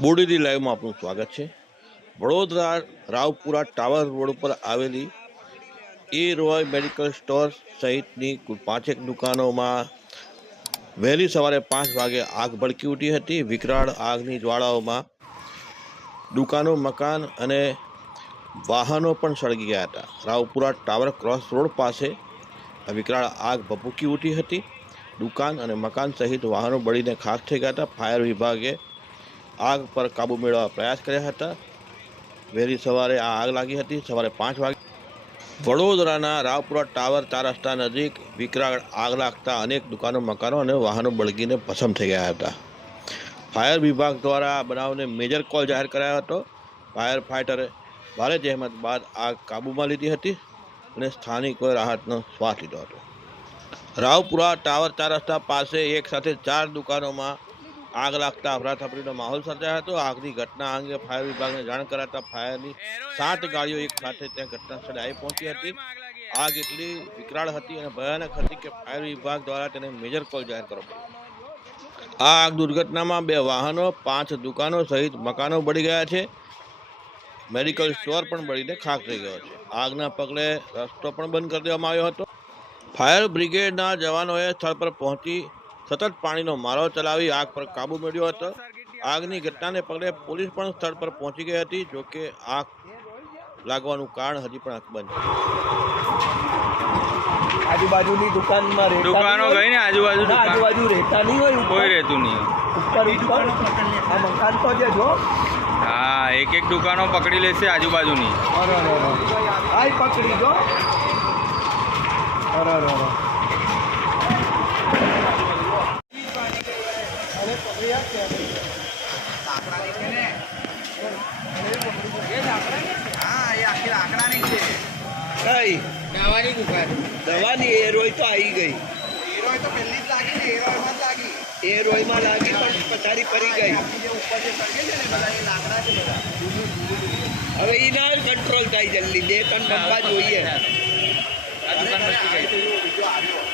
બોડેલી લાઈવમાં આપનું સ્વાગત છે. વડોદરા રાવપુરા ટાવર રોડ ઉપર આવેલી એ રોય મેડિકલ સ્ટોર સહિતની પાંચેક દુકાનોમાં વહેલી સવારે પાંચ વાગે આગ ભડકી ઉઠી હતી. વિકરાળ આગની જ્વાળાઓમાં દુકાનો, મકાન અને વાહનો પણ સળગી ગયા હતા. રાવપુરા ટાવર ક્રોસ રોડ પાસે વિકરાળ આગ ભભૂકી ઉઠી હતી. દુકાન અને મકાન સહિત વાહનો બળીને ખાખ થઈ ગયા હતા. ફાયર વિભાગે આગ પર કાબુ મેળવવા પ્રયાસ કર્યા હતા. વહેલી સવારે આ આગ લાગી હતી. સવારે પાંચ વાગે વડોદરાના રાવપુરા ટાવર ચાર રસ્તા નજીક વિકરાળ આગ લાગતા અનેક દુકાનો, મકાનો અને વાહનો બળગીને ભસમ થઈ ગયા હતા. ફાયર વિભાગ દ્વારા આ બનાવને મેજર કોલ જાહેર કરાયો હતો. ફાયર ફાઇટરે ભારે જહેમત બાદ આગ કાબૂમાં લીધી હતી અને સ્થાનિકોએ રાહતનો શ્વાસ લીધો હતો. રાવપુરા ટાવર ચાર રસ્તા પાસે એક સાથે ચાર દુકાનોમાં આગ લાગતા અફરાતફરીનો માહોલ સર્જાયો હતો. આગની ઘટના અંગે ફાયર વિભાગને જાણ કરાતા ફાયરની સાત ગાડીઓ એક સાથે ત્યાં ઘટના સ્થળે આવી પહોંચી હતી. આગ એટલી વિકરાળ હતી અને ભયાનક હતી કે ફાયર વિભાગ દ્વારા તેને મેજર કોલ જાહેર કરવો પડ્યો આ આગ દુર્ઘટનામાં બે વાહનો, પાંચ દુકાનો સહિત મકાનો બળી ગયા છે. મેડિકલ સ્ટોર પણ બળીને ખાક થઈ ગયો છે. આગના પગલે રસ્તો પણ બંધ કરી દેવામાં આવ્યો હતો. ફાયર બ્રિગેડના જવાનોએ સ્થળ પર પહોંચી સતત પાણીનો મારો ચલાવી આગ પર કાબુ મેળવ્યો હતો. આગની ઘટનાને પગલે પોલીસ પણ સ્થળ પર પહોંચી ગઈ હતી જોકે આગ લાગવાનું કારણ હજી પણ અકબંધ છે આજુબાજુની દુકાનમાં રહેતા દુકાનો ગઈ ને આજુબાજુ આજુબાજુ રહેતા નહીં હોય કોઈ રહેતું નહીં ઉપર ઉપર. આ મકાન તો જે જો. હા એક એક દુકાનો પકડી લેશે આજુબાજુની. અરે અરે આ પકડી જો. અરે અરે. કઈ દવાની દુકાન. દવાની એ રોય તો આવી ગઈ. હીરો તો પહેલી જ લાગી ને હીરો જ લાગી. એ રોયમાં લાગી પણ પથારી ફરી ગઈ. બાકી ઉપર જે સળગે છે ને બધા એ લાકડા છે બધા. હવે ઈ ના કંટ્રોલ થાય જલ્દી. બે ત્રણ ડબ્બા જોઈએ. આ દુકાન બચી ગઈ બીજો આવ્યો